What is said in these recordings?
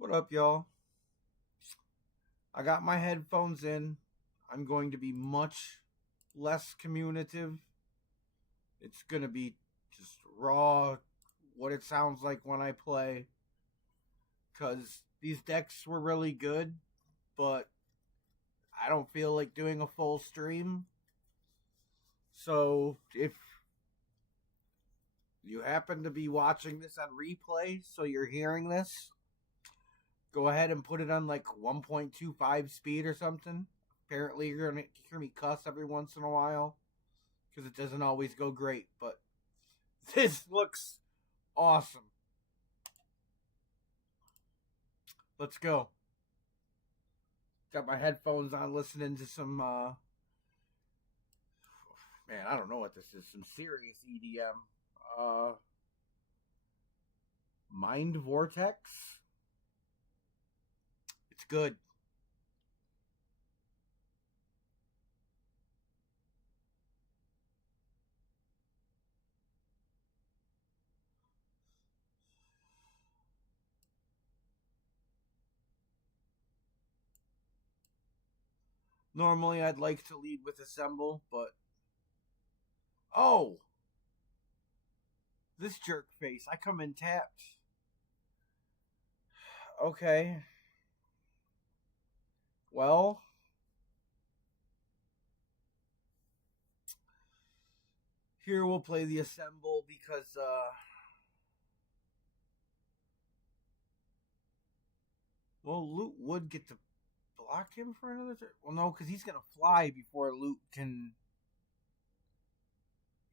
What up, y'all? I got my headphones in. I'm going to be much less communicative. It's going to be just raw, what it sounds like when I play. Because these decks were really good, but I don't feel like doing a full stream. So if you happen to be watching this on replay, so you're hearing this, go ahead and put it on like 1.25 speed or something. Apparently, you're going to hear me cuss every once in a while because it doesn't always go great, but this looks awesome. Let's go. Got my headphones on listening to some man, I don't know what this is, some serious EDM. Mind Vortex. It's good. Normally I'd like to lead with Assemble, but oh, this jerk face. I come in tapped. Okay. Well, here we'll play the Assemble because well, Loot would get to block him for another turn. Well, no, because he's gonna fly before Loot can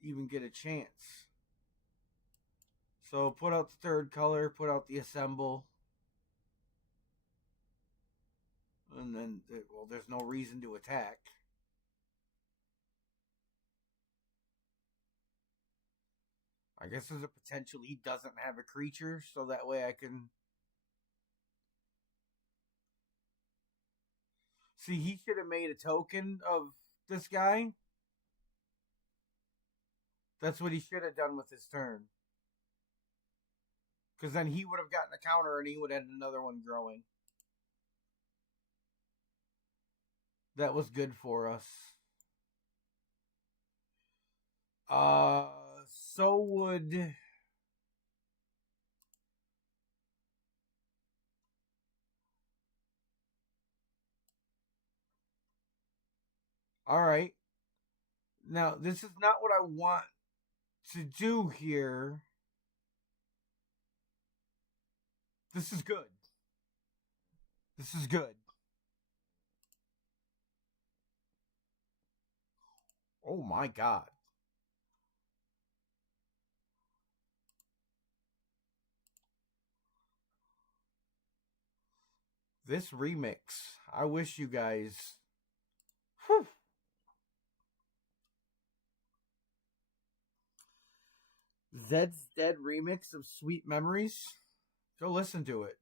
even get a chance. So put out the third color, put out the Assemble, and then well, there's no reason to attack. I guess there's a potential he doesn't have a creature, so that way I can see. He should have made a token of this guy. That's what he should have done with his turn. Because then he would have gotten a counter and he would have had another one growing. That was good for us. So would. All right. Now, this is not what I want to do here. This is good. This is good. Oh my god. This remix. I wish you guys. Whew. Zed's Dead remix of Sweet Memories. Go listen to it.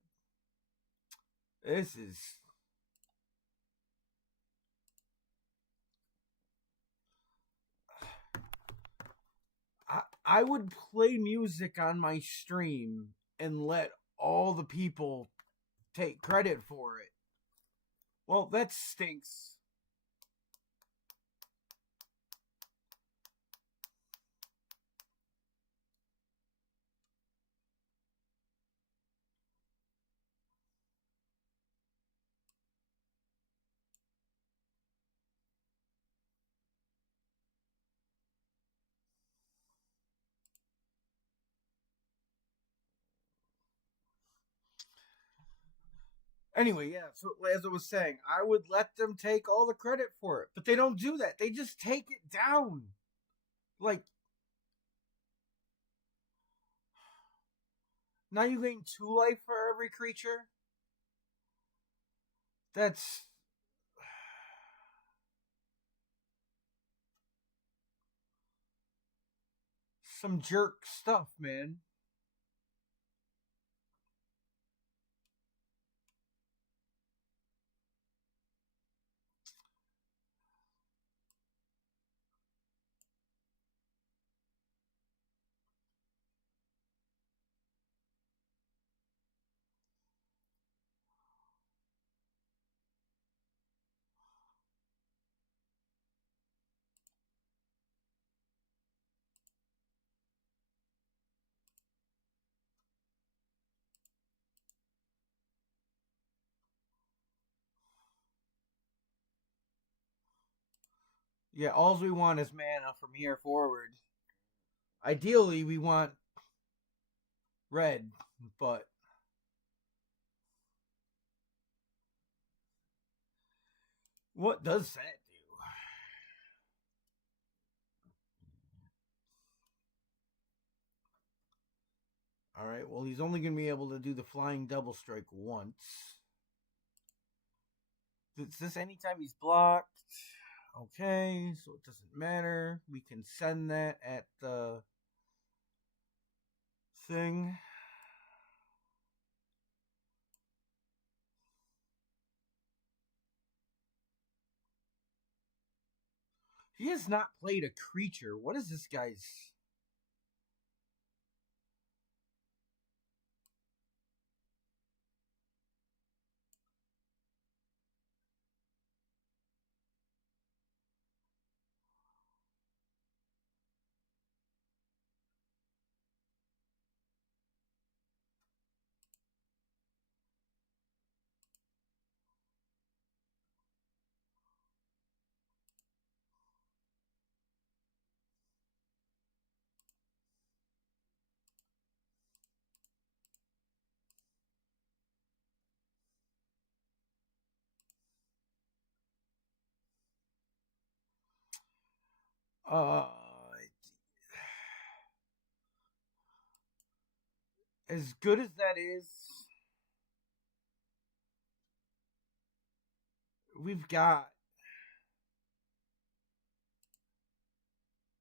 This is. I would play music on my stream and let all the people take credit for it. Well, that stinks. Anyway, yeah, so as I was saying, I would let them take all the credit for it, but they don't do that. They just take it down. Like, now you gain 2 life for every creature? That's. Some jerk stuff, man. Yeah, all we want is mana from here forward. Ideally, we want red, but what does that do? All right, well, he's only going to be able to do the flying double strike once. It's this anytime he's blocked. Okay, so it doesn't matter. We can send that at the thing. He has not played a creature. What is this guy's? Uh, as good as that is, we've got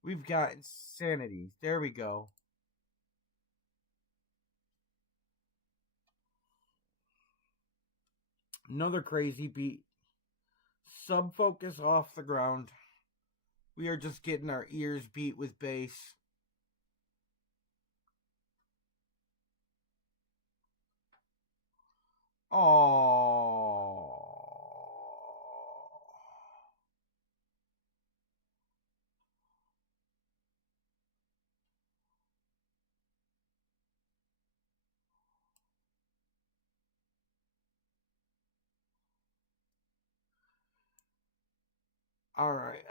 insanity. There we go. Another crazy beat. Sub focus off the ground. We are just getting our ears beat with base. Oh. All right.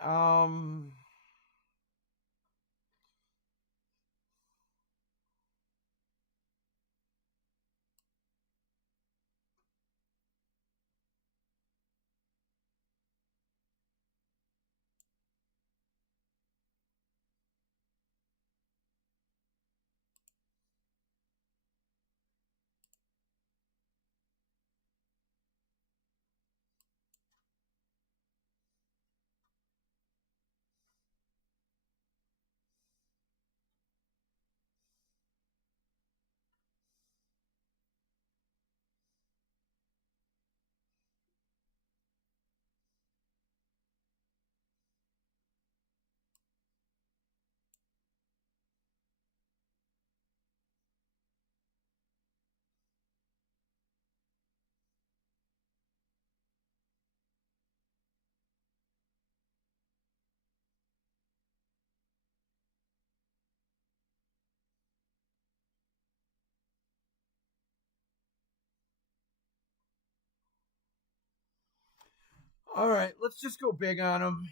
All right. Let's just go big on him.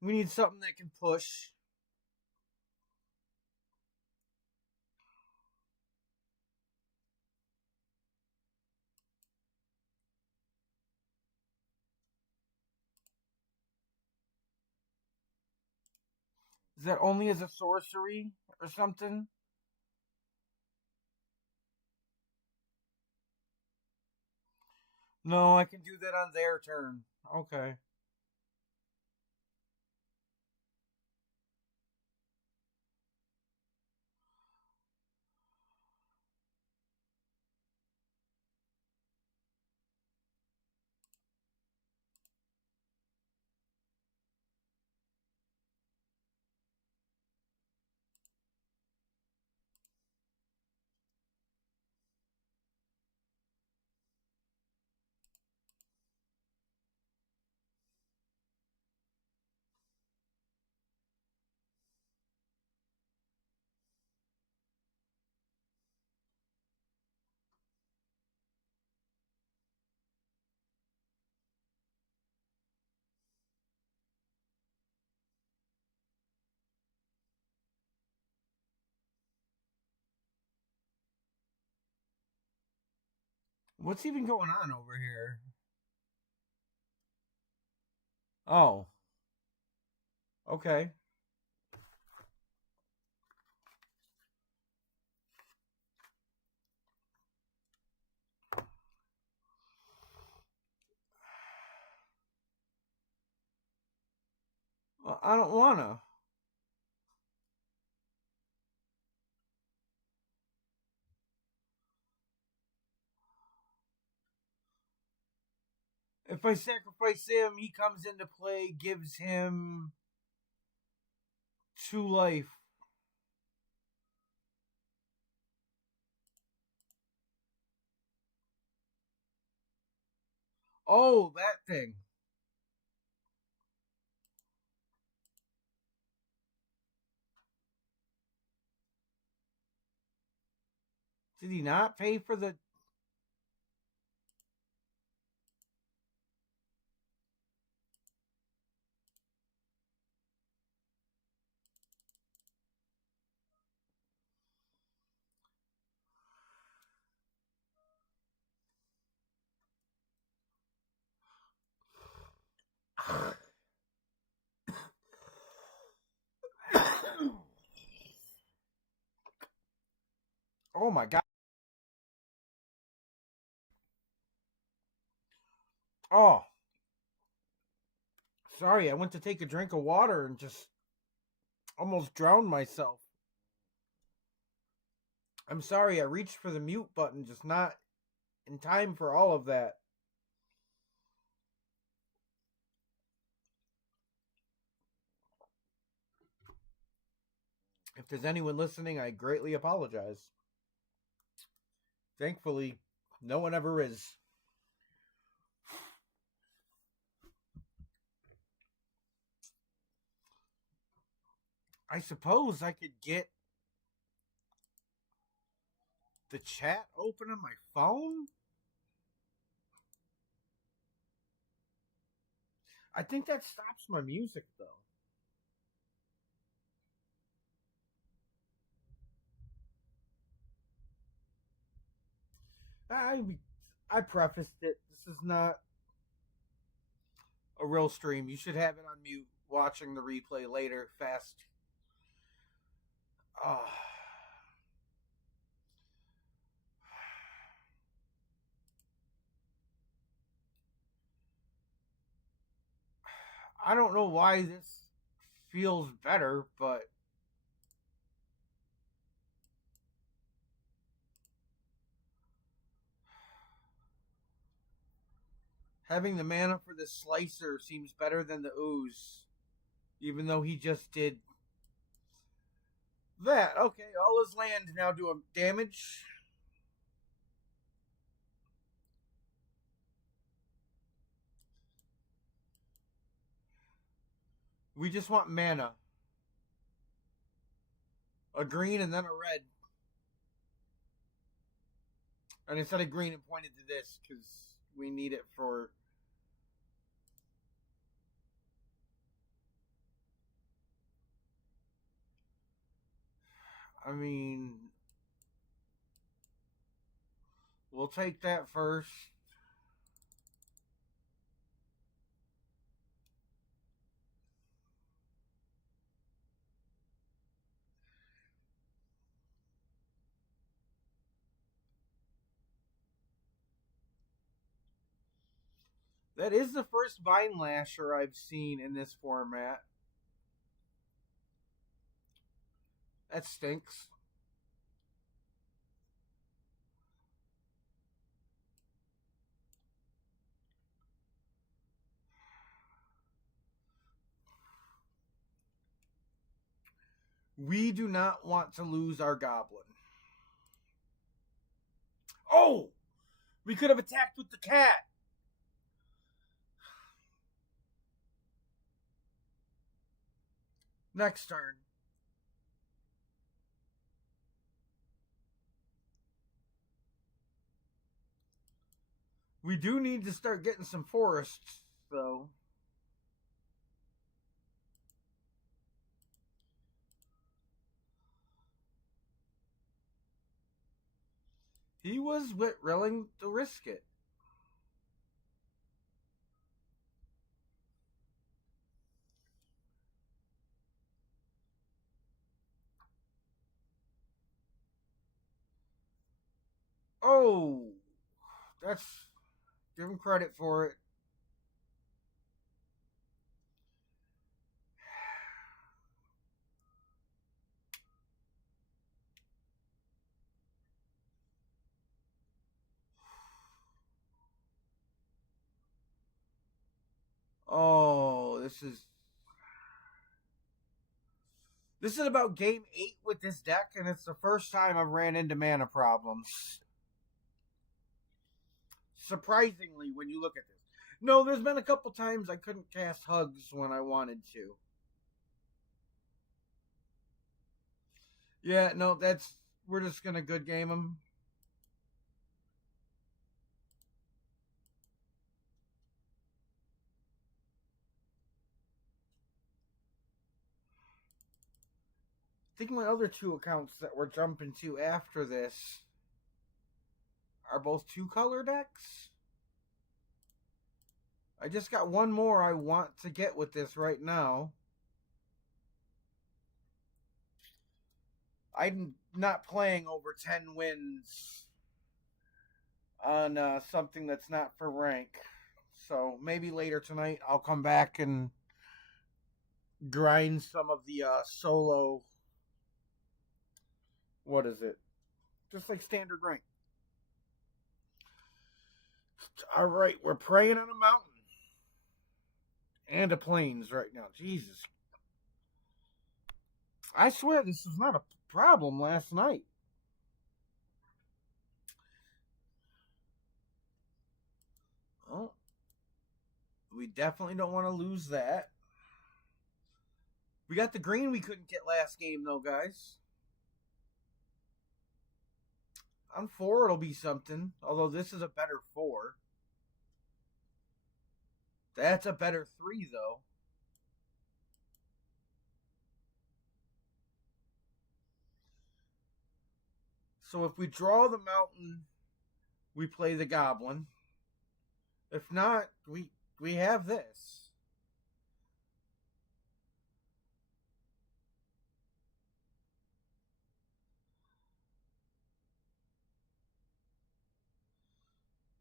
We need something that can push. Is that only as a sorcery or something? No, I can do that on their turn. Okay. What's even going on over here? Oh, okay. Well, I don't wanna. If I sacrifice him, he comes into play, gives him 2 life. Oh, that thing. Did he not pay for the? Oh my god. Oh, sorry. I went to take a drink of water and just almost drowned myself. I'm sorry. I reached for the mute button, just not in time for all of that. If there's anyone listening, I greatly apologize. Thankfully, no one ever is. I suppose I could get the chat open on my phone? I think that stops my music, though. I prefaced it. This is not a real stream. You should have it on mute, watching the replay later. Fast. Oh. I don't know why this feels better, but having the mana for this slicer seems better than the ooze, even though he just did that. Okay, all his land now do damage. We just want mana. A green and then a red. And instead of green, it pointed to this because we need it for. I mean, we'll take that first. That is the first Vine Lasher I've seen in this format. That stinks. We do not want to lose our goblin. Oh! We could have attacked with the cat. Next turn. We do need to start getting some forests, though. He was willing to risk it. Oh, that's give him credit for it. Oh, this is about game 8 with this deck, and it's the first time I've ran into mana problems. Surprisingly, when you look at this. No, there's been a couple times I couldn't cast Hugs when I wanted to. Yeah, no, we're just gonna good game them. I think my other two accounts that we're jumping to after this are both 2-color decks. I just got one more I want to get with this right now. I'm not playing over 10 wins on something that's not for rank. So maybe later tonight I'll come back and grind some of the solo. What is it? Just like standard rank. All right, we're praying on a mountain and a plains right now. Jesus, I swear this was not a problem last night. Oh, we definitely don't want to lose that. We got the green we couldn't get last game, though, guys. On 4, it'll be something. Although this is a better 4. That's a better 3, though. So if we draw the mountain, we play the goblin. If not, we have this.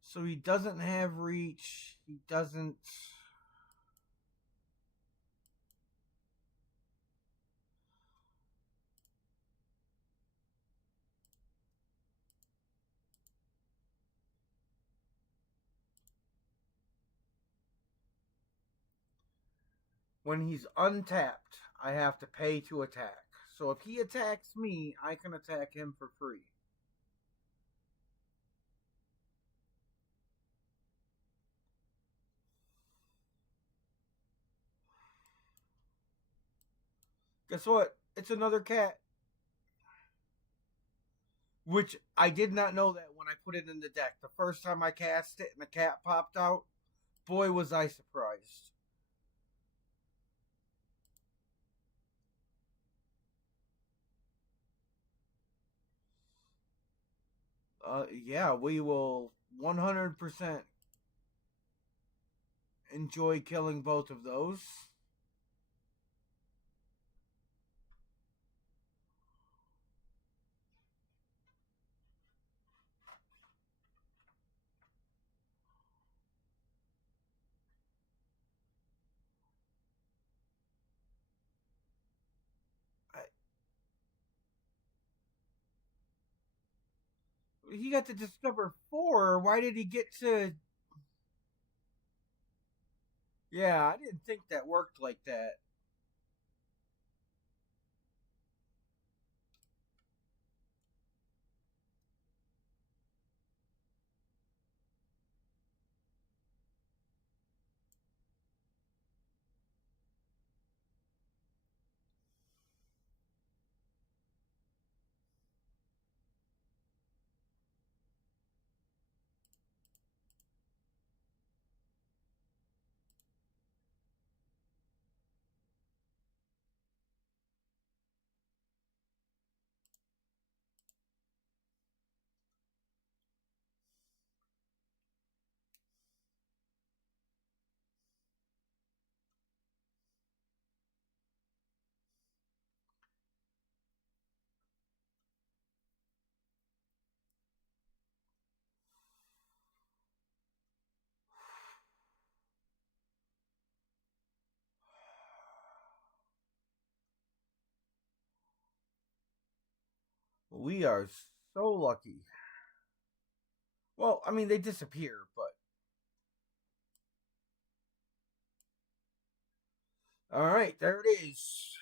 So he doesn't have reach. He doesn't. When he's untapped, I have to pay to attack. So if he attacks me, I can attack him for free. Guess what? It's another cat. Which I did not know that when I put it in the deck. The first time I cast it and the cat popped out, boy was I surprised. Yeah, we will 100% enjoy killing both of those. He got to discover 4. Why did he get to? Yeah, I didn't think that worked like that. We are so lucky. Well, I mean, they disappear, but. Alright, there it is.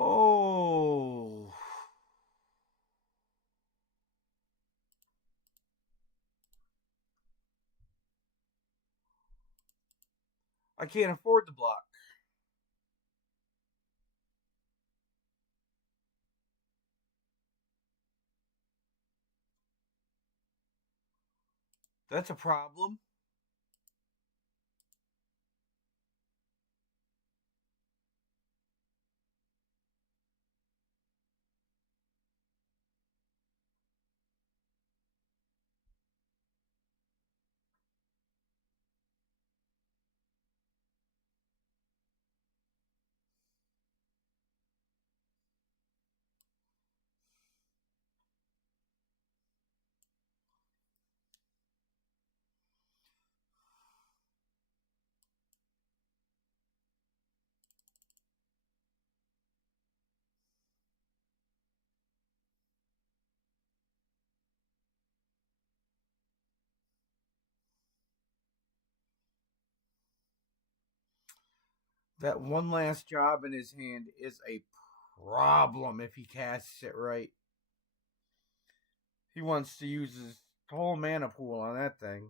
Oh. I can't afford the block. That's a problem. That one last job in his hand is a problem if he casts it right. He wants to use his whole mana pool on that thing.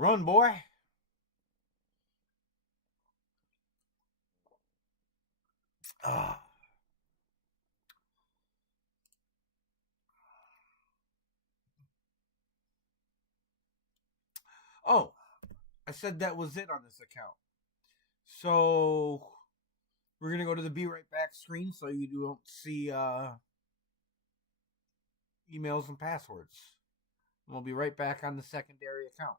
Run, boy. Ah. Oh, I said that was it on this account. So we're gonna go to the be right back screen so you don't see emails and passwords. And we'll be right back on the secondary account.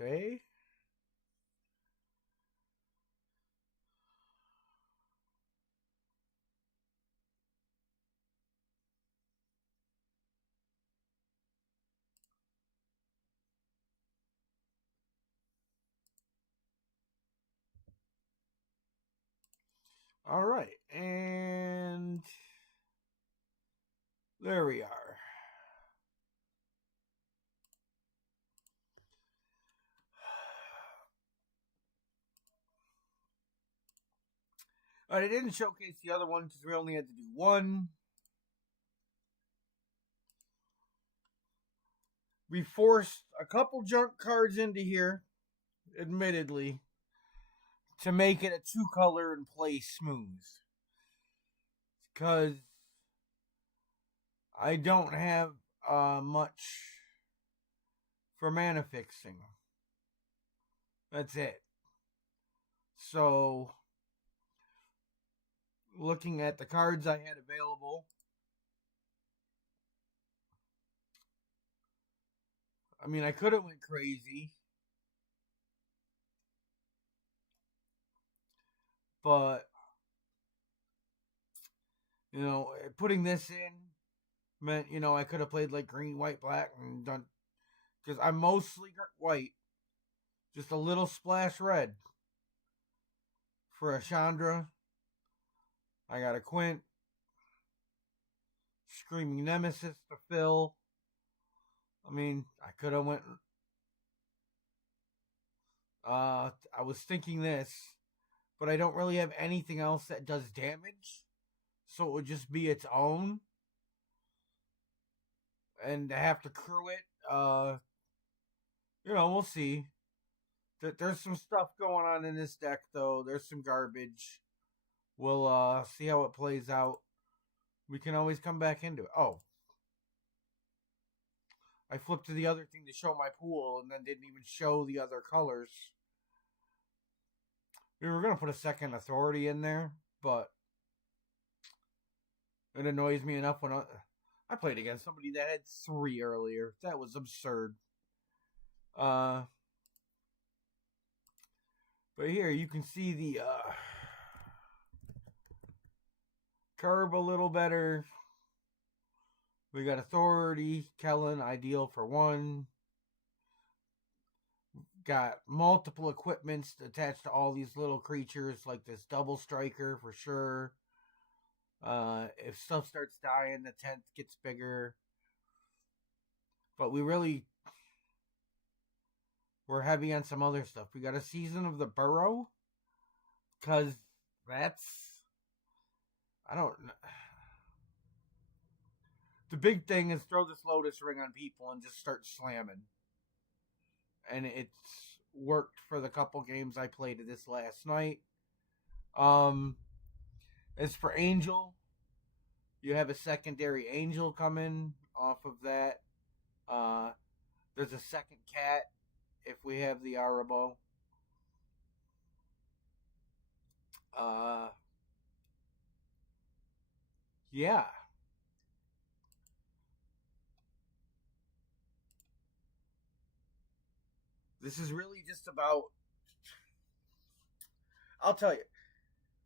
Okay. All right. And there we are. All right, I didn't showcase the other one because we only had to do one. We forced a couple junk cards into here, admittedly, to make it a 2-color and play smooth. Because I don't have much for mana fixing. That's it. So, looking at the cards I had available, I mean, I could have went crazy, but you know, putting this in meant, you know, I could have played like green, white, black, and done, because I'm mostly white, just a little splash red for a Chandra. I got a Quint, Screaming Nemesis to fill. I mean, I could have went. I was thinking this, but I don't really have anything else that does damage, so it would just be its own, and to have to crew it. You know, we'll see. There's some stuff going on in this deck, though. There's some garbage. We'll see how it plays out. We can always come back into it. Oh, I flipped to the other thing to show my pool and then didn't even show the other colors. We were going to put a second authority in there, but it annoys me enough when I played against somebody that had 3 earlier. That was absurd. But here you can see the curve a little better. We got authority, Kellen, ideal for 1. Got multiple equipments attached to all these little creatures, like this double striker for sure. If stuff starts dying, the 10th gets bigger. But we're heavy on some other stuff. We got a Season of the Burrow, because that's, I don't know. The big thing is throw this Lotus Ring on people and just start slamming. And it's worked for the couple games I played this last night. As for Angel, you have a secondary Angel coming off of that. There's a second cat if we have the Arabo. Yeah. This is really just about. I'll tell you,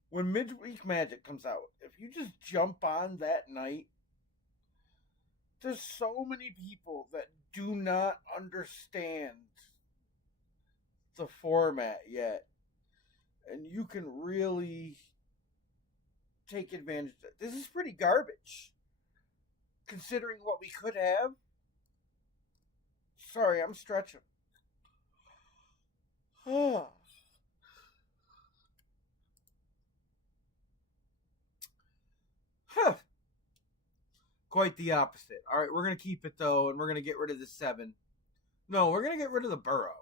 when Midweek Magic comes out, if you just jump on that night, there's so many people that do not understand the format yet. And you can really take advantage of. This is pretty garbage, considering what we could have. Sorry, I'm stretching. Quite the opposite. All right, we're going to keep it, though, and we're going to get rid of the 7. No, we're going to get rid of the burrow.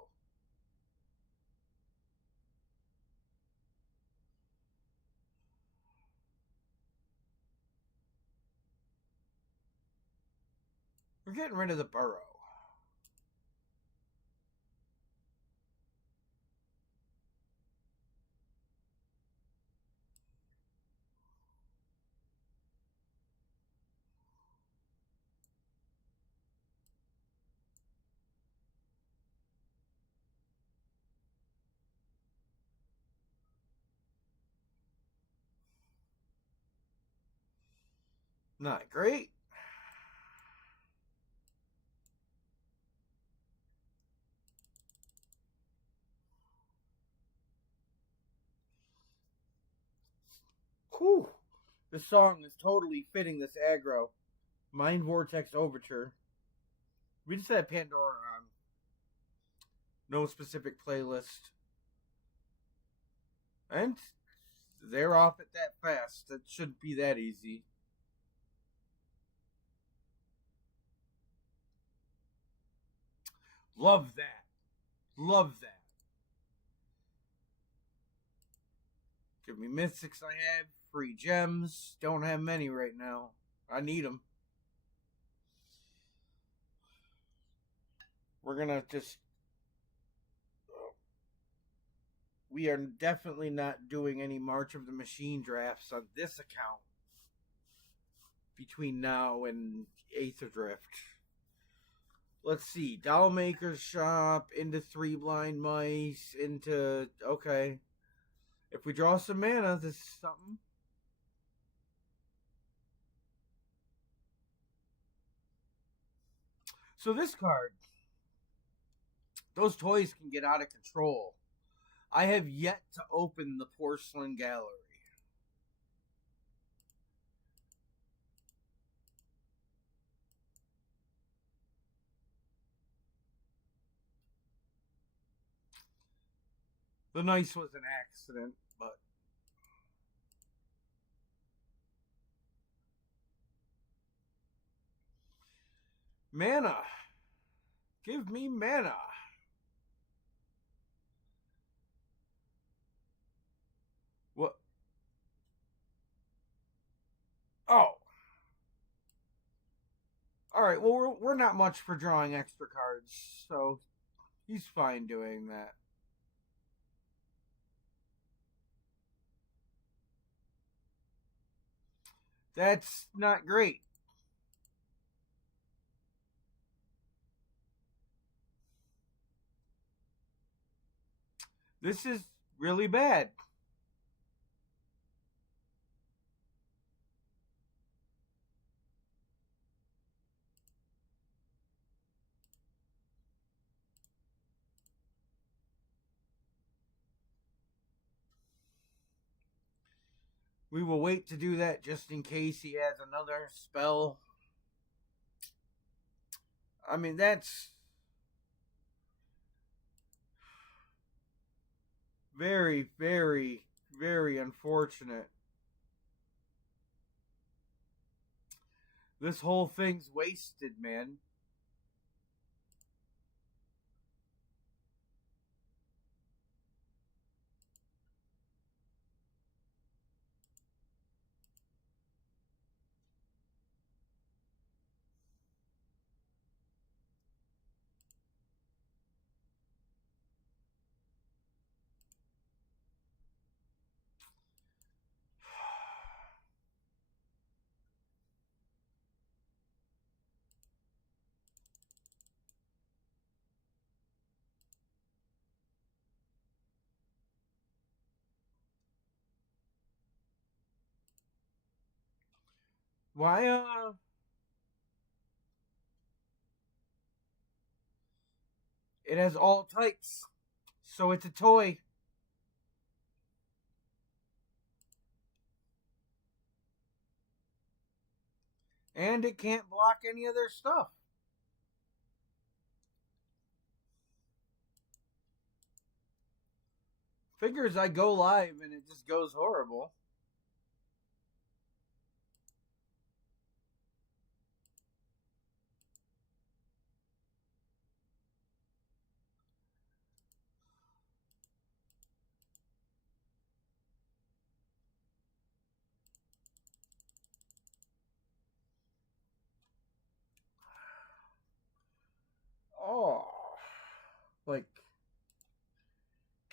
We're getting rid of the burrow. Not great. Whew. This song is totally fitting this aggro. Mind Vortex Overture. We just had Pandora on. No specific playlist. And they're off it that fast. That shouldn't be that easy. Love that. Love that. Give me mythics I have. Free gems. Don't have many right now. I need them. We're going to just... We are definitely not doing any March of the Machine drafts on this account between now and Aether Drift. Let's see. Dollmaker's Shop, into 3 Blind Mice, into... Okay. If we draw some mana, this is something. So this card, those toys can get out of control. I have yet to open the Porcelain Gallery. The Nice was an accident, but... Mana. Give me mana. What? Oh. Alright, well, we're not much for drawing extra cards, so he's fine doing that. That's not great. This is really bad. We will wait to do that just in case he has another spell. I mean, that's very, very, very unfortunate. This whole thing's wasted, man. Why, it has all types. So it's a toy. And it can't block any of their stuff. Figures I go live and it just goes horrible. Oh, like,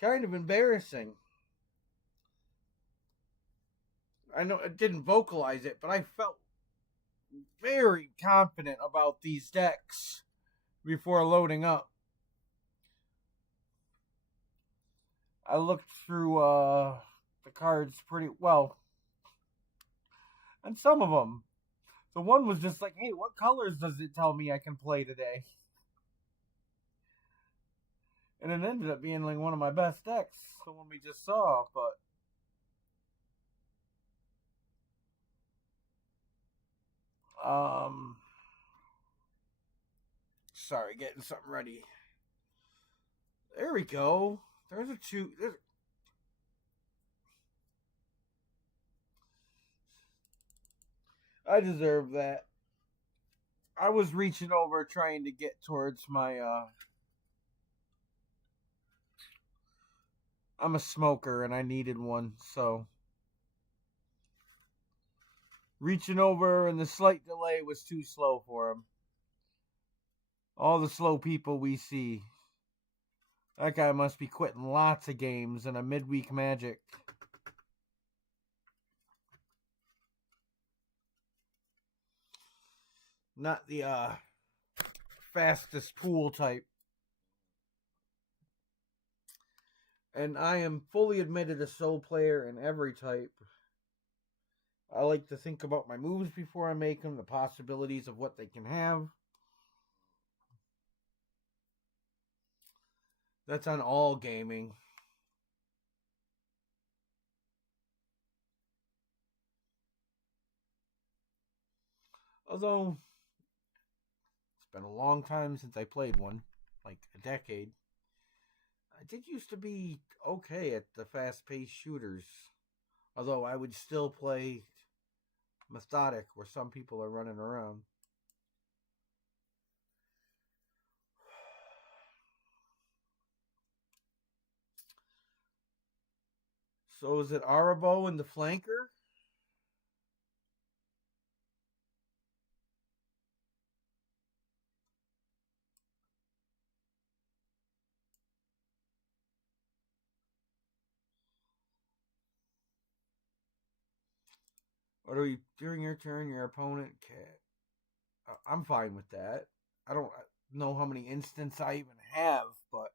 kind of embarrassing. I know it didn't vocalize it, but I felt very confident about these decks before loading up. I looked through the cards pretty well, and some of them. The one was just like, "Hey, what colors does it tell me I can play today?" And it ended up being like one of my best decks, the one we just saw. But sorry, getting something ready. There we go. There's a two. I deserve that. I was reaching over trying to get towards my I'm a smoker and I needed one, so reaching over and the slight delay was too slow for him. All the slow people we see. That guy must be quitting lots of games in a midweek magic. Not the fastest pool type. And I am fully admitted a soul player in every type. I like to think about my moves before I make them, the possibilities of what they can have. That's on all gaming. Although, it's been a long time since I played one, like a decade. I did used to be okay at the fast paced shooters. Although I would still play methodic where some people are running around. So is it Arabo and the flanker? Or do you, during your turn, your opponent can. I'm fine with that. I don't know how many instants I even have, but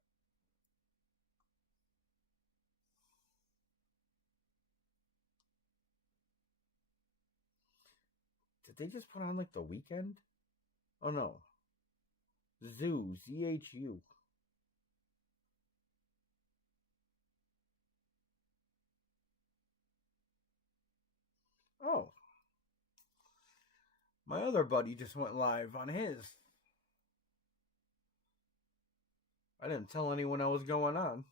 did they just put on like the weekend? Oh no, ZHU. Oh, my other buddy just went live on his. I didn't tell anyone I was going on.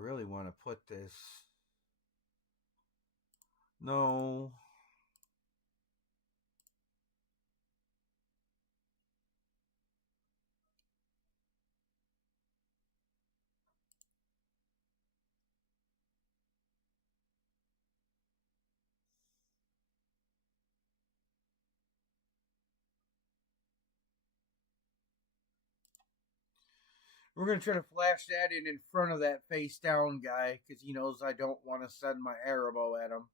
really want to put this. No. We're going to try to flash that in front of that face down guy because he knows I don't want to send my arrow bow at him.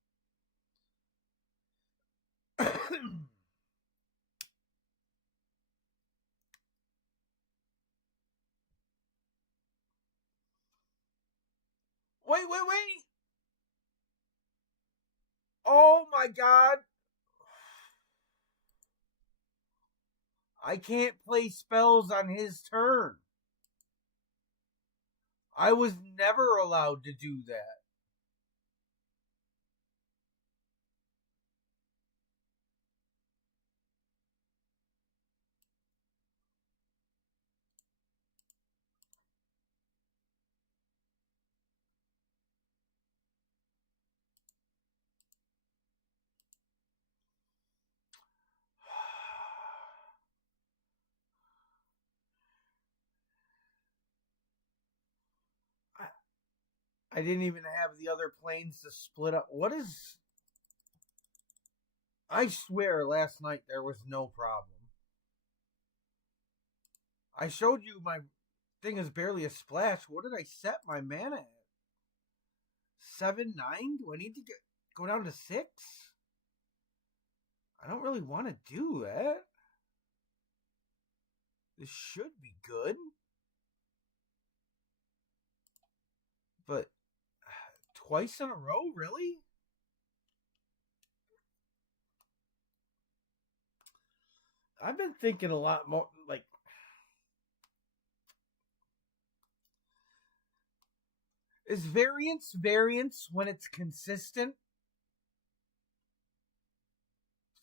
Wait. Oh my god. I can't play spells on his turn. I was never allowed to do that. I didn't even have the other planes to split up. What is... I swear last night there was no problem. I showed you my thing is barely a splash. What did I set my mana at? 7-9? Do I need to go down to 6? I don't really want to do that. This should be good. But twice in a row, really? I've been thinking a lot more, like, is variance when it's consistent?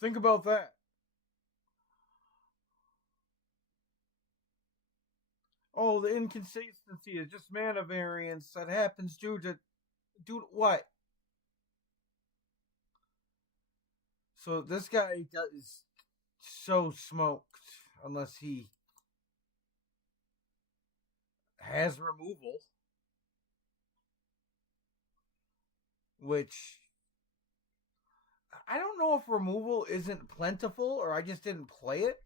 Think about that. Oh, the inconsistency is just mana variance that happens due to what? So this guy is so smoked unless he has removal, which I don't know if removal isn't plentiful or I just didn't play it.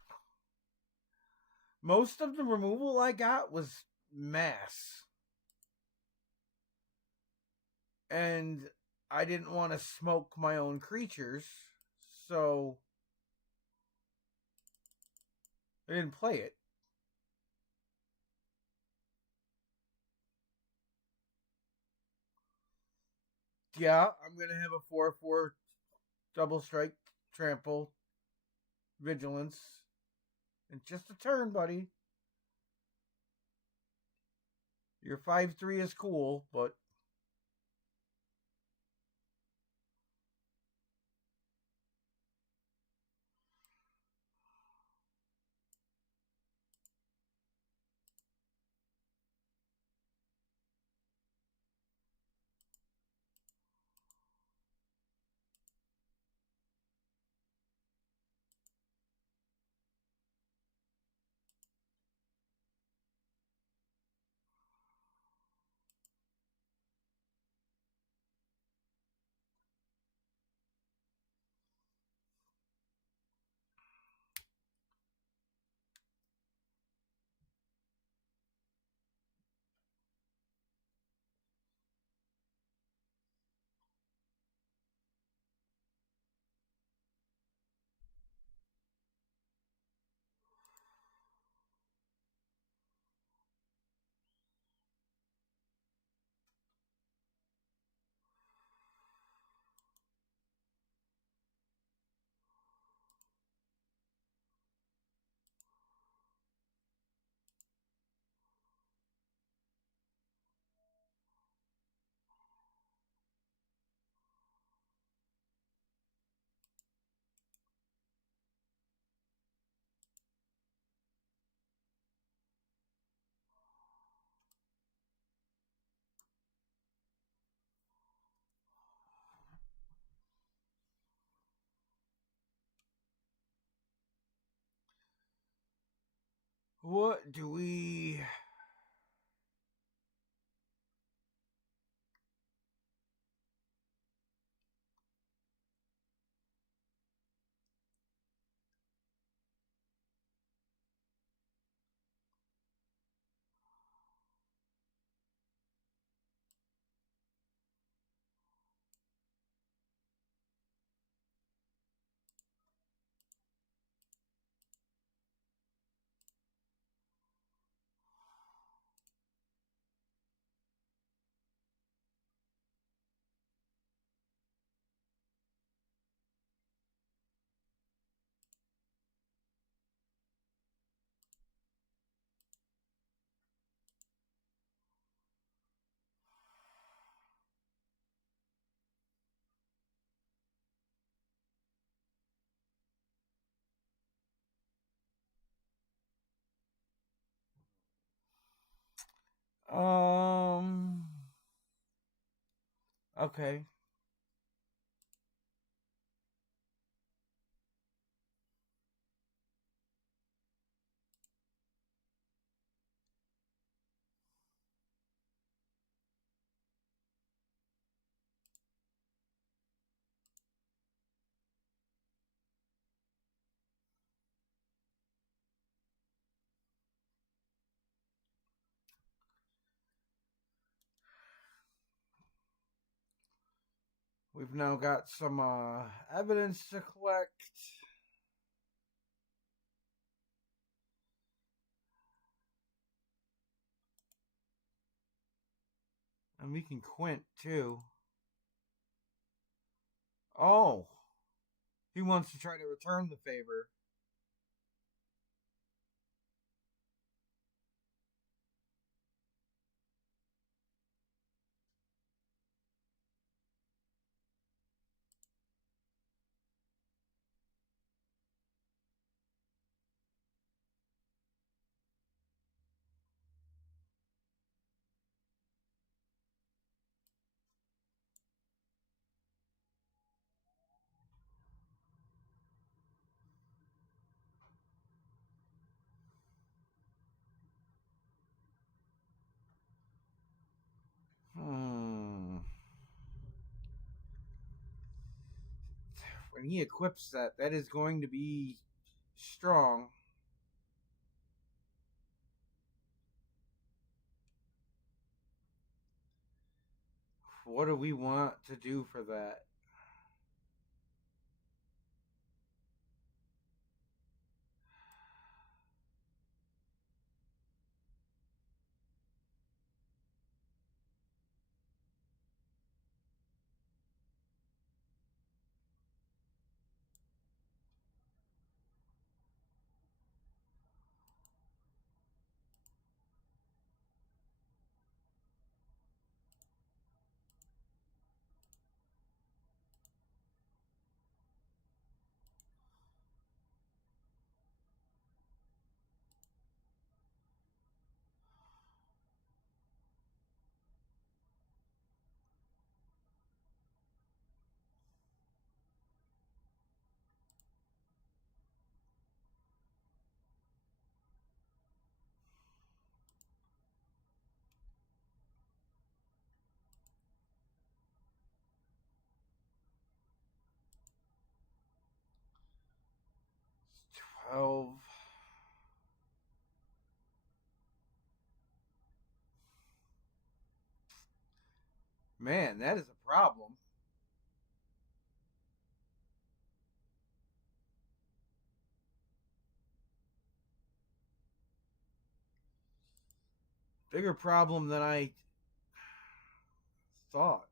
Most of the removal I got was mass. And I didn't want to smoke my own creatures, so I didn't play it. Yeah, I'm going to have a 4/4 double strike, trample, vigilance. In just a turn, buddy. Your 5/3 is cool, but What do we... Um... Okay. We've now got some evidence to collect. And we can quint too. Oh. He wants to try to return the favor. When he equips that, that is going to be strong. What do we want to do for that? It's 12. Man, that is a problem. Bigger problem than I thought.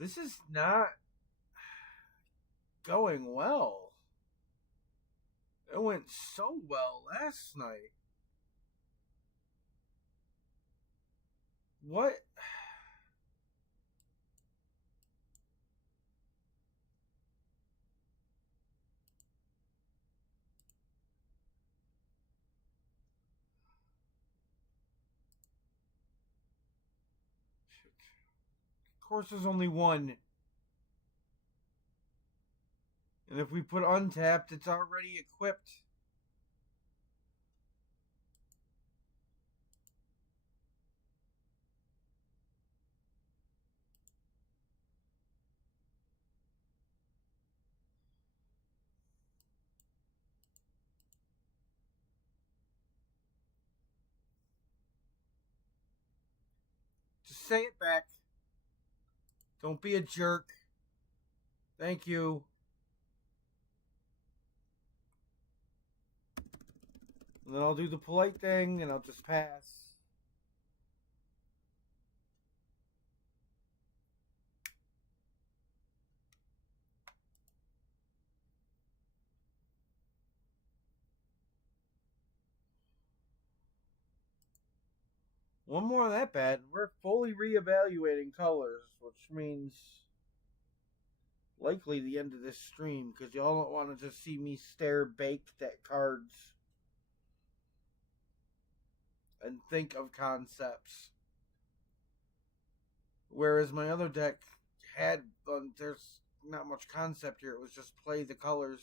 This is not going well. It went so well last night. What? course, there's only one. And if we put untapped, it's already equipped. Just say it back. Don't be a jerk. Thank you. And then I'll do the polite thing and I'll just pass. One more of that bad. We're fully reevaluating colors, which means likely the end of this stream because y'all don't want to just see me stare baked at cards and think of concepts. Whereas my other deck had, there's not much concept here. It was just play the colors.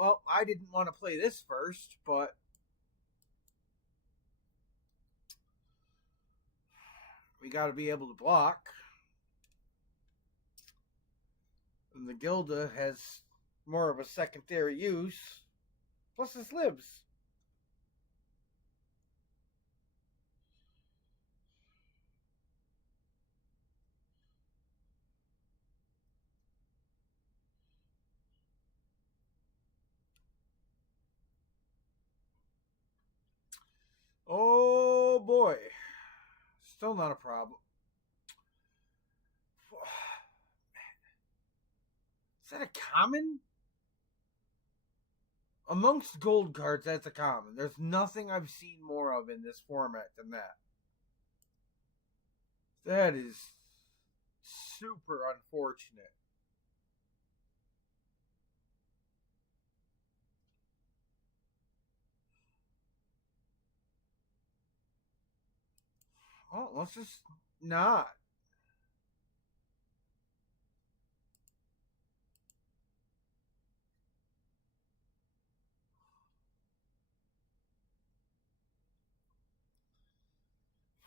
Well, I didn't want to play this first, but we got to be able to block. And the Gilda has more of a secondary use. Plus, this lives. Oh boy. Still not a problem. Is that a common? Amongst gold cards, that's a common. There's nothing I've seen more of in this format than that. That is super unfortunate. Oh, let's just not.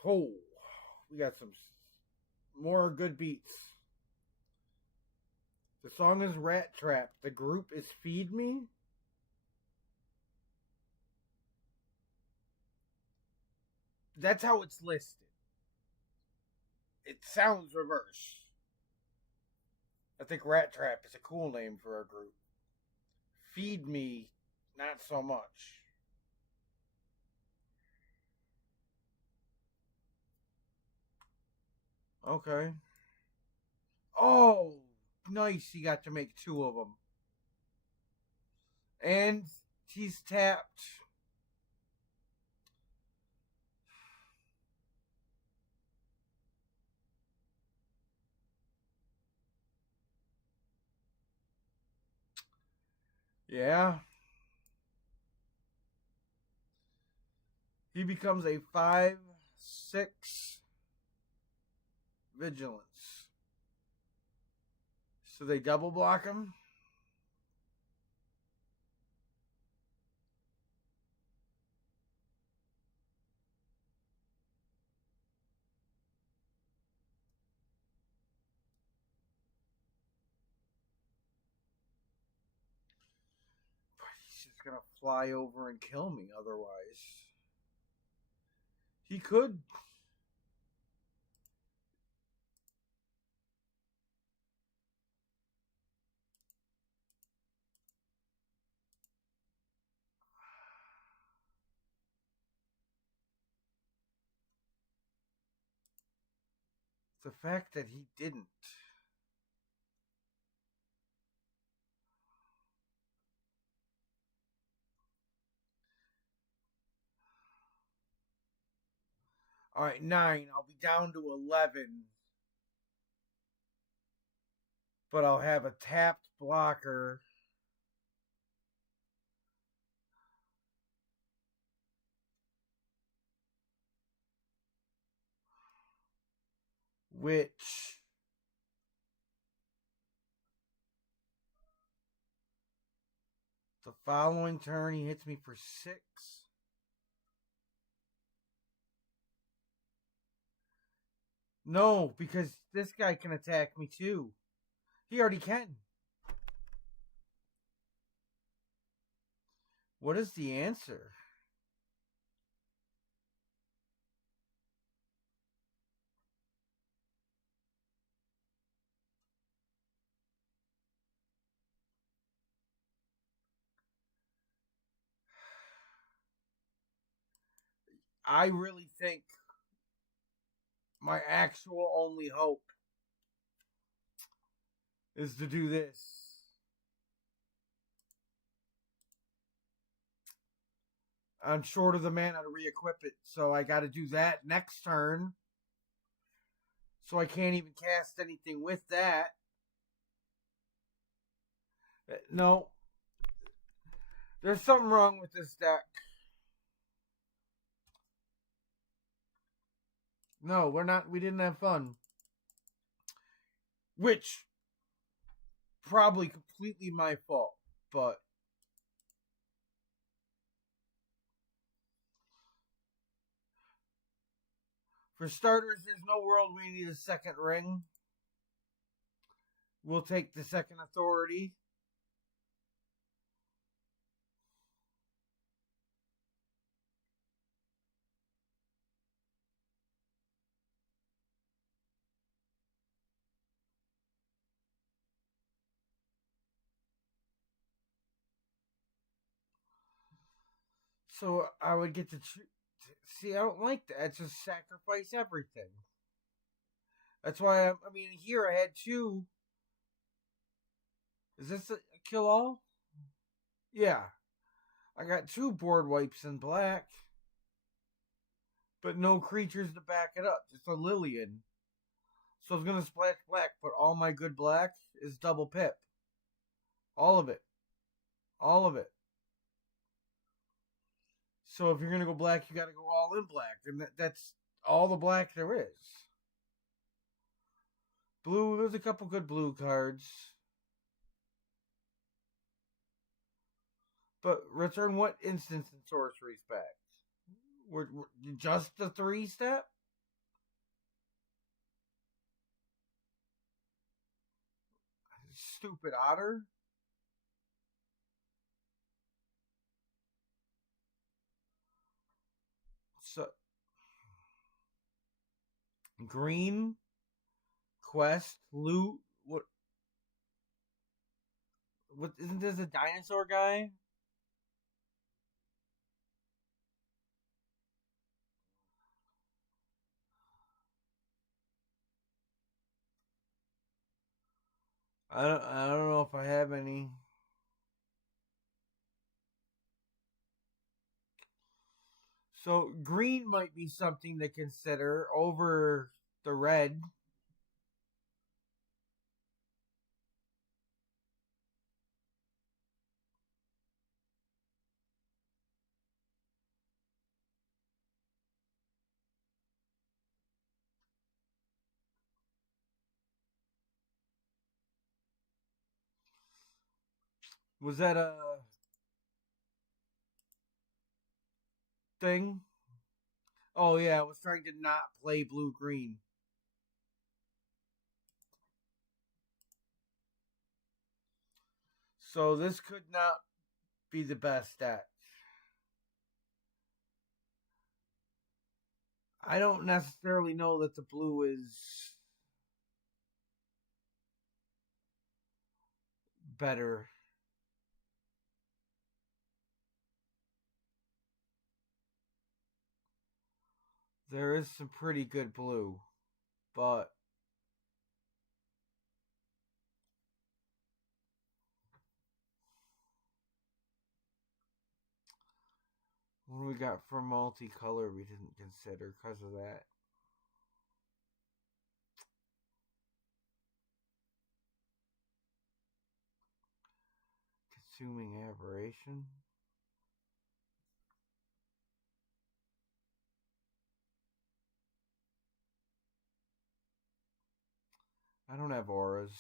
Oh, we got some more good beats. The song is Rat Trap. The group is Feed Me. That's how it's listed. It sounds reverse. I think Rat Trap is a cool name for a group. Feed Me, not so much. Okay. Oh, nice. He got to make two of them. And he's tapped. Yeah. He becomes a 5/6 vigilance. So they double block him. But he's just going to fly over and kill me otherwise. He could. The fact that he didn't. All right, 9. I'll be down to 11. But I'll have a tapped blocker. Which the following turn he hits me for 6. No, because this guy can attack me too. He already can. What is the answer? I really think my actual only hope is to do this. I'm short of the mana to re-equip it, so I got to do that next turn. So I can't even cast anything with that. No. There's something wrong with this deck. No, we didn't have fun. Which, probably completely my fault, but for starters, there's no world we need a second ring. We'll take the second authority. So I would get to see. I don't like that. It's just sacrifice everything. That's why I mean, here I had 2. Is this a kill all? Yeah, I got 2 board wipes in black, but no creatures to back it up. Just a Lillian. So I was gonna splash black, but all my good black is double pip. All of it. All of it. So if you're gonna go black, you gotta go all in black. And that's all the black there is. Blue, there's a couple good blue cards. But return what instance and sorcery specs? We're just the 3-step? Stupid otter. So green quest loot. What isn't this a dinosaur guy? I don't know if I have any. So green might be something to consider over the red. Was that a thing? Oh yeah, I was trying to not play blue green. So this could not be the best deck. I don't necessarily know that the blue is better. There is some pretty good blue, but What do we got for multicolor we didn't consider because of that? Consuming aberration. I don't have auras.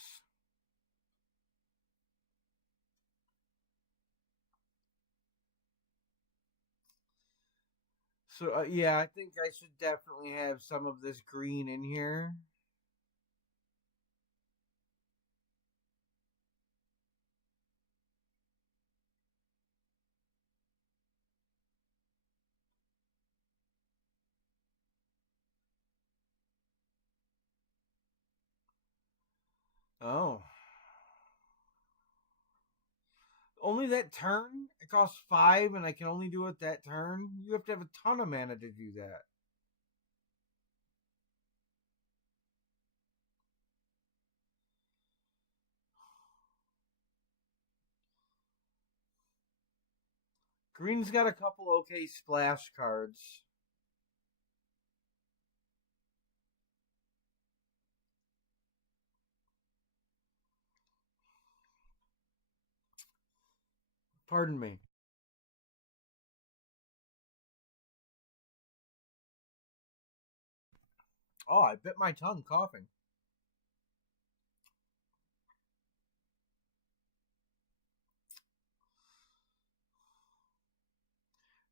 So yeah, I think I should definitely have some of this green in here. Oh. Only that turn? It costs 5 and I can only do it that turn? You have to have a ton of mana to do that. Green's got a couple okay splash cards. Pardon me. Oh, I bit my tongue coughing.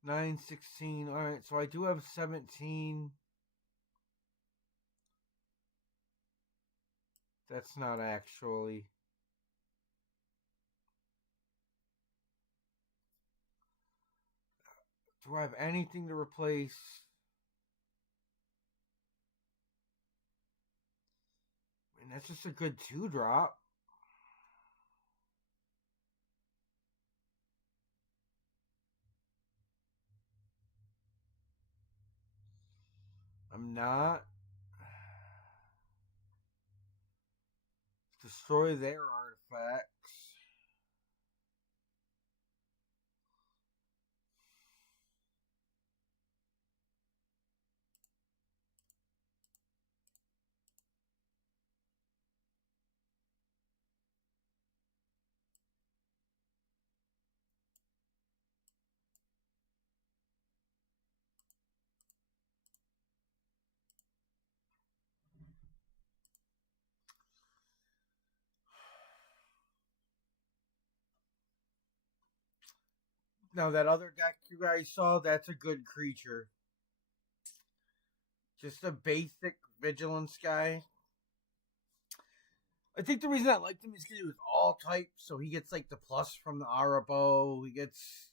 Nine, 16. All right, so I do have 17. That's not actually. Do I have anything to replace? I mean, that's just a good 2-drop. I'm not. Destroy their artifacts. Now, that other deck you guys saw, that's a good creature. Just a basic vigilance guy. I think the reason I liked him is because he was all type, so he gets like the plus from the Arabo. He gets.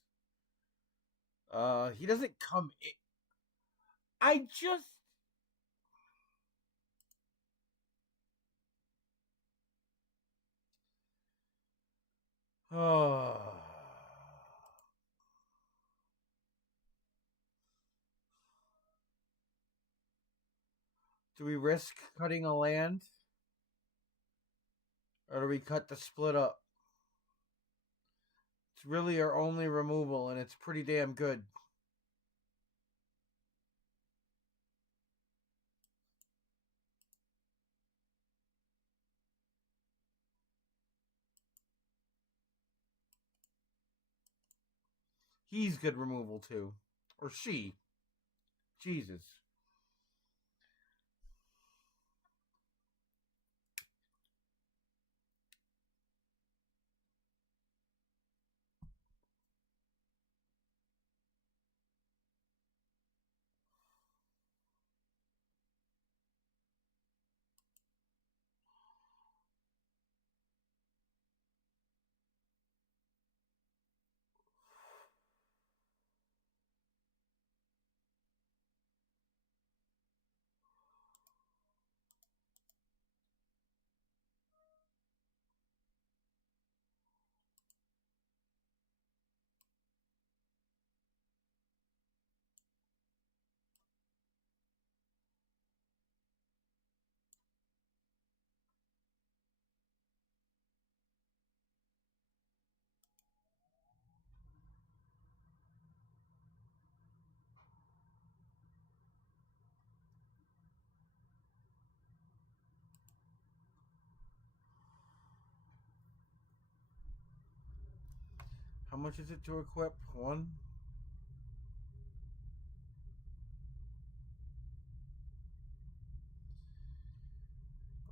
He doesn't come in. I just. Oh. Do we risk cutting a land? Or do we cut the split up? It's really our only removal, and it's pretty damn good. He's good removal too. Or she. Jesus. How much is it to equip? One?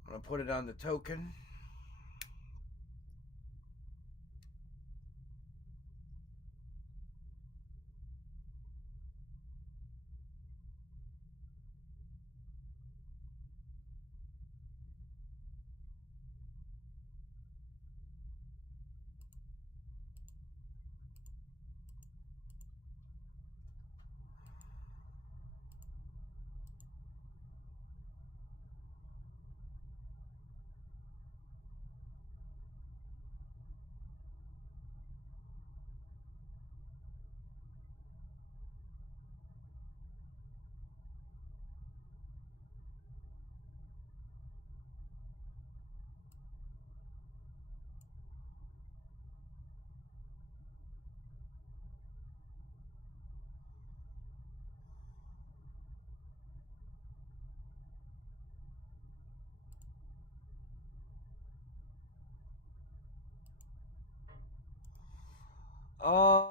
I'm going to put it on the token. Uh,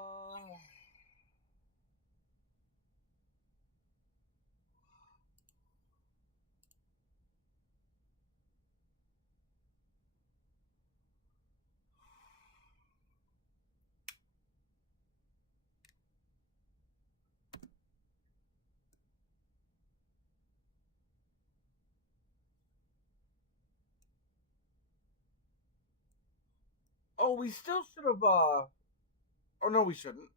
oh, we still should have, oh no, we shouldn't.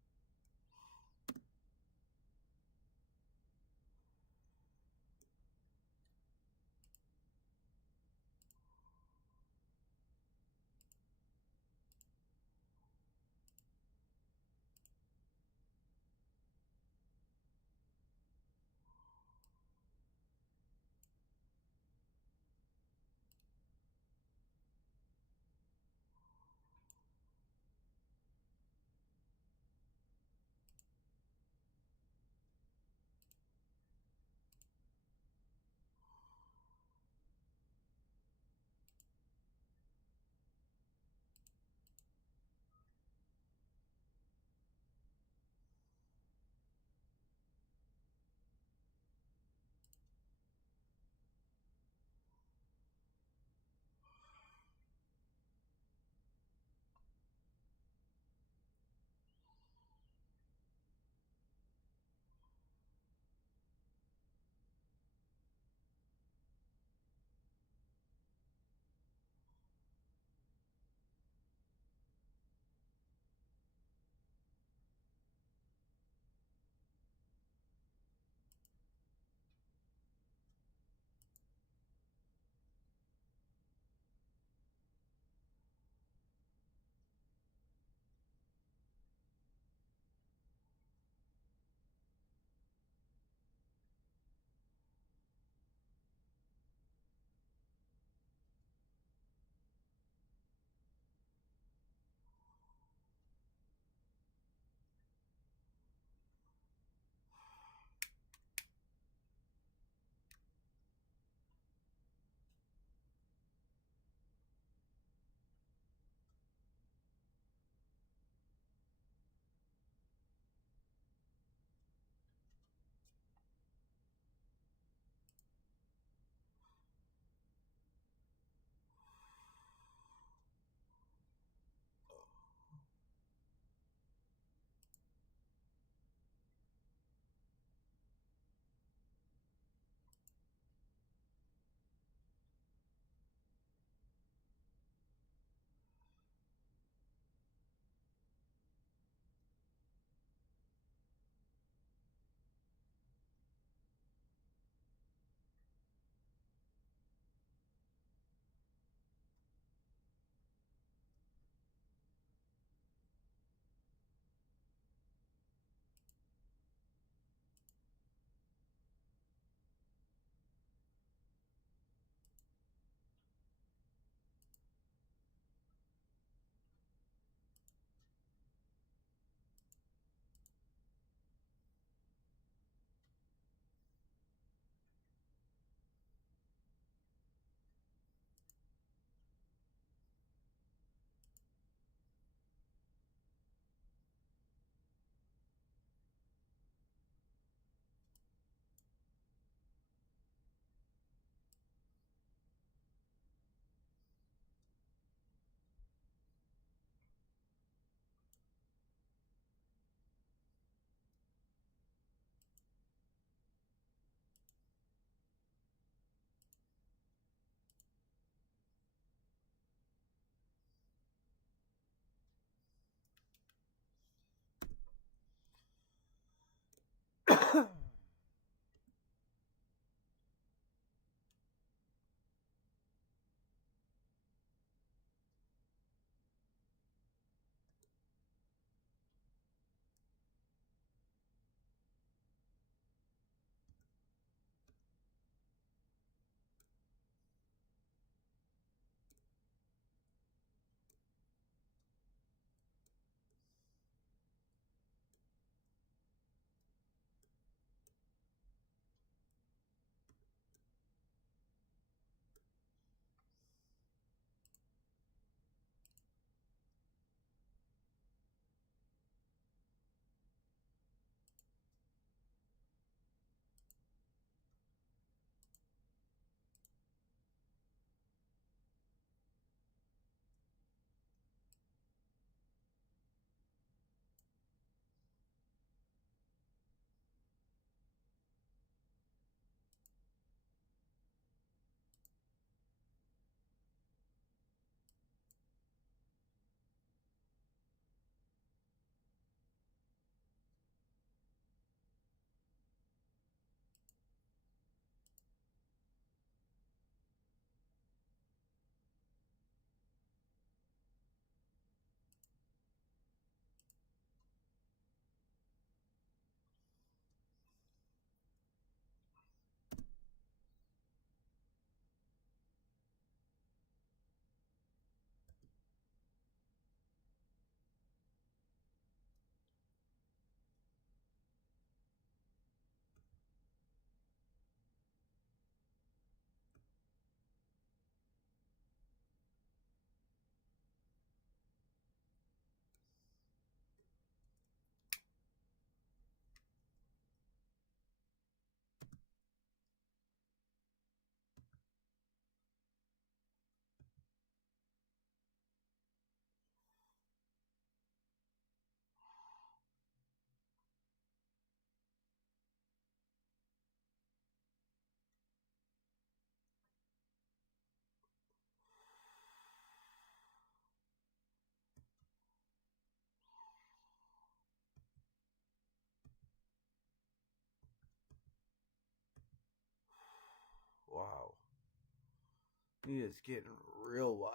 He is getting real wide.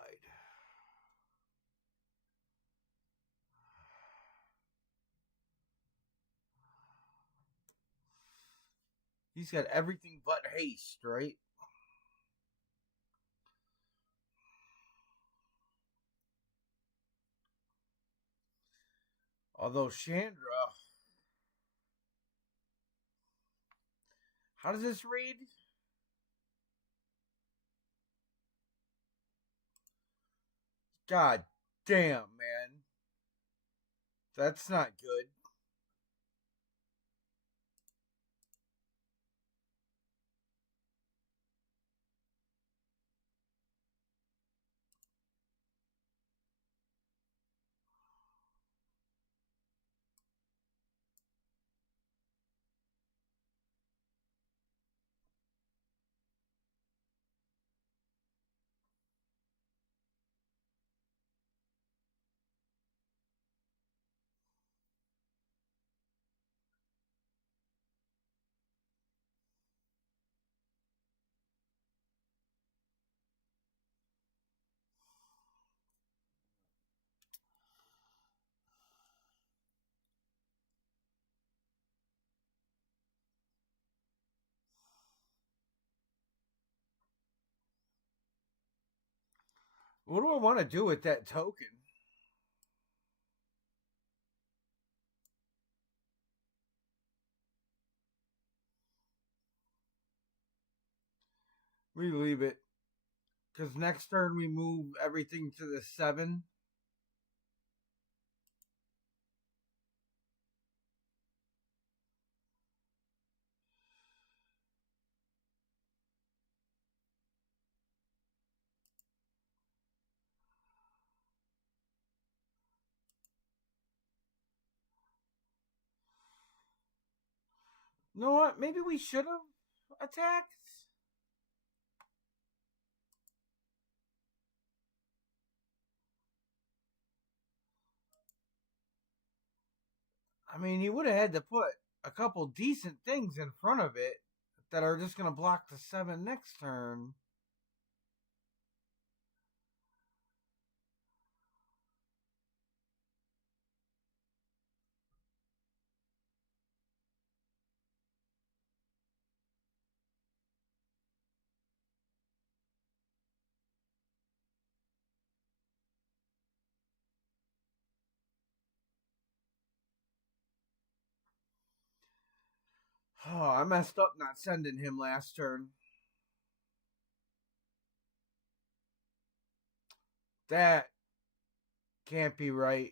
He's got everything but haste, right? Although Chandra, how does this read? God damn, man. That's not good. What do I want to do with that token? We leave it. Because next turn we move everything to the 7. You know what? Maybe we should have attacked. I mean, he would have had to put a couple decent things in front of it that are just going to block the 7 next turn. Oh, I messed up not sending him last turn. That can't be right.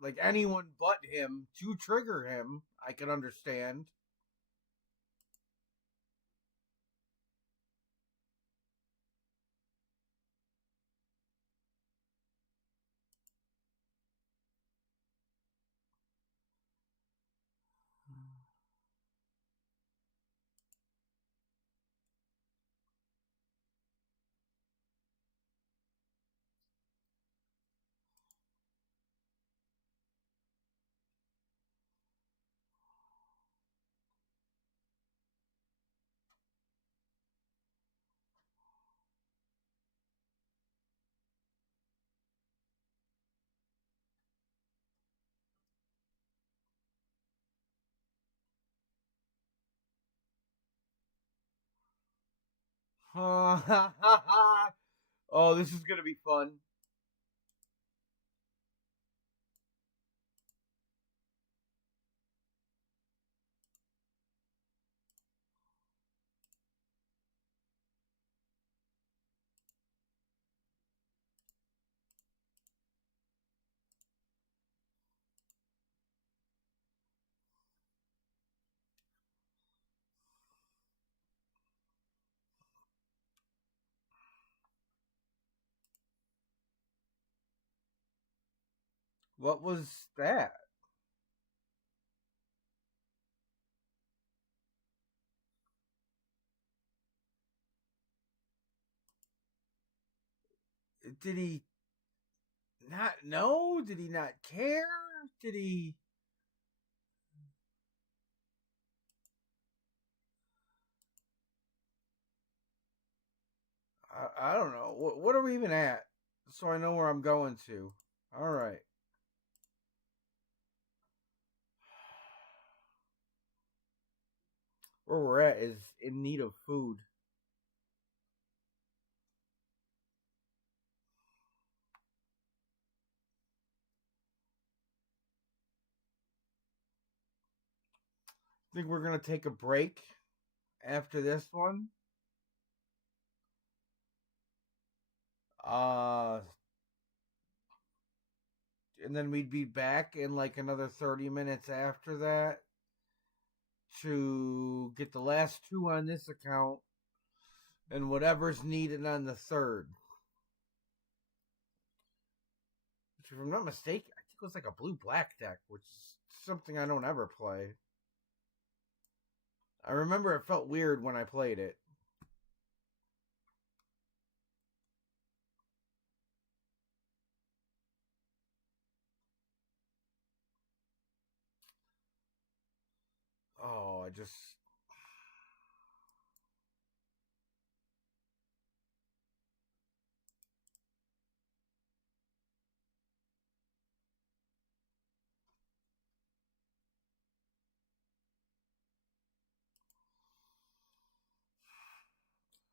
Like anyone but him to trigger him, I can understand. Oh, this is going to be fun. What was that? Did he not know? Did he not care? Did he? I don't know. What are we even at? So I know where I'm going to. All right. Where we're at is in need of food. I think we're gonna take a break after this one. Uh, and then we'd be back in like another 30 minutes after that to get the last two on this account and whatever's needed on the third. Which, if I'm not mistaken, I think it was like a blue black deck, which is something I don't ever play. I remember it felt weird when I played it. Oh, I just.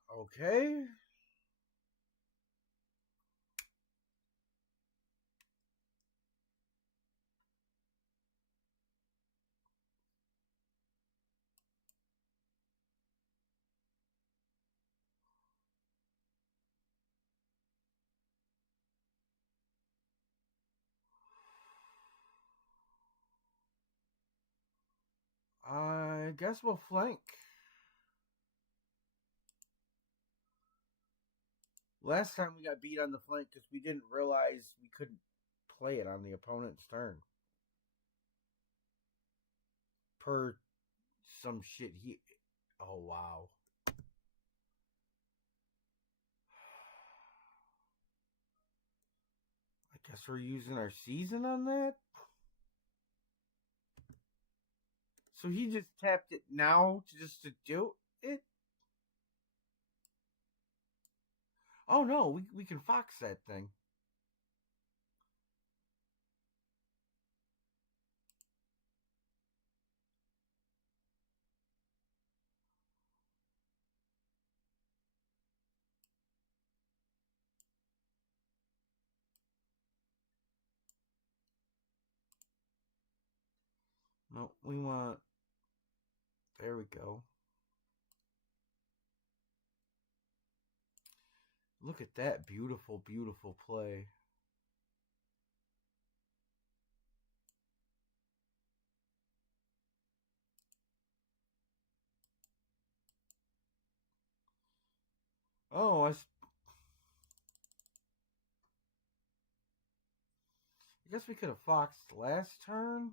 Okay. I guess we'll flank. Last time we got beat on the flank because we didn't realize we couldn't play it on the opponent's turn. Per some shit he. Oh, wow. I guess we're using our season on that? So he just tapped it now to do it? Oh no, we can fox that thing. No, we want. There we go. Look at that beautiful, beautiful play. Oh, I guess we could have foxed last turn.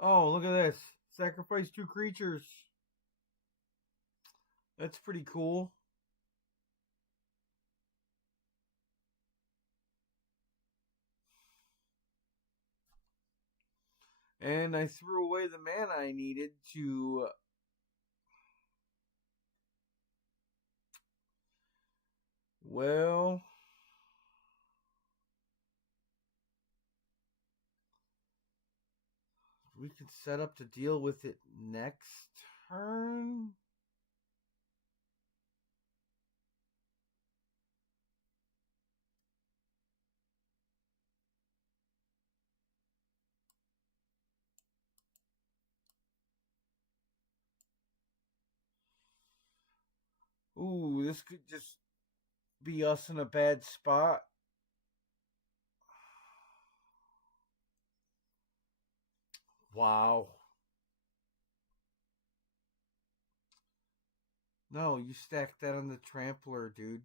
Oh, look at this. Sacrifice two creatures. That's pretty cool. And I threw away the mana I needed to. Well. We could set up to deal with it next turn. Ooh, this could just be us in a bad spot. Wow. No, you stacked that on the trampler, dude.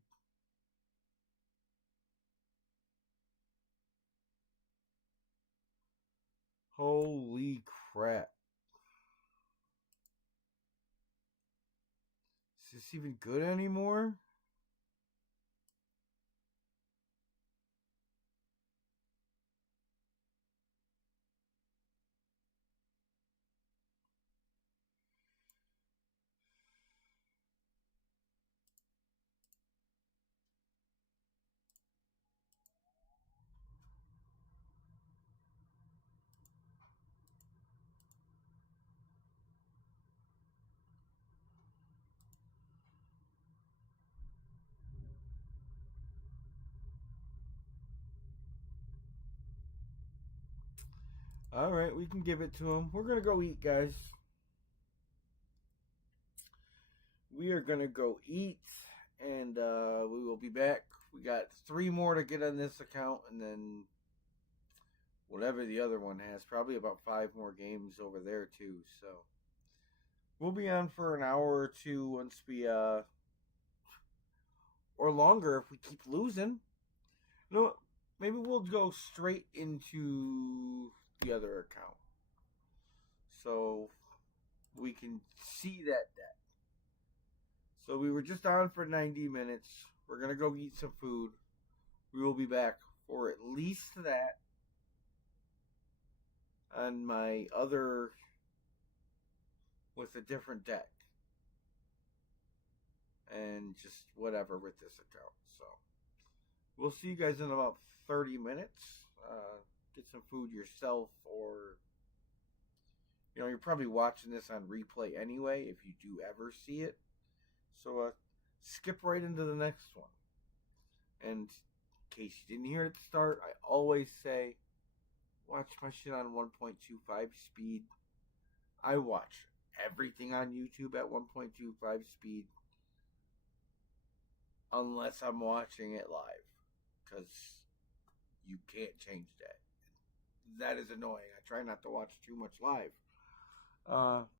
Holy crap. Is this even good anymore? All right, we can give it to him. We're gonna go eat, guys. We are gonna go eat, and we will be back. We got 3 more to get on this account, and then whatever the other one has, probably about 5 more games over there too. So we'll be on for an hour or two once we or longer if we keep losing. No, maybe we'll go straight into the other account, so we can see that. So we were just on for 90 minutes. We're gonna go eat some food. We will be back for at least that on my other with a different deck. And just whatever with this account. So we'll see you guys in about 30 minutes. Get some food yourself, or you're probably watching this on replay anyway if you do ever see it. So skip right into the next one. And in case you didn't hear it start, I always say watch my shit on 1.25 speed. I watch everything on YouTube at 1.25 speed unless I'm watching it live, because you can't change that. That is annoying. I try not to watch too much live.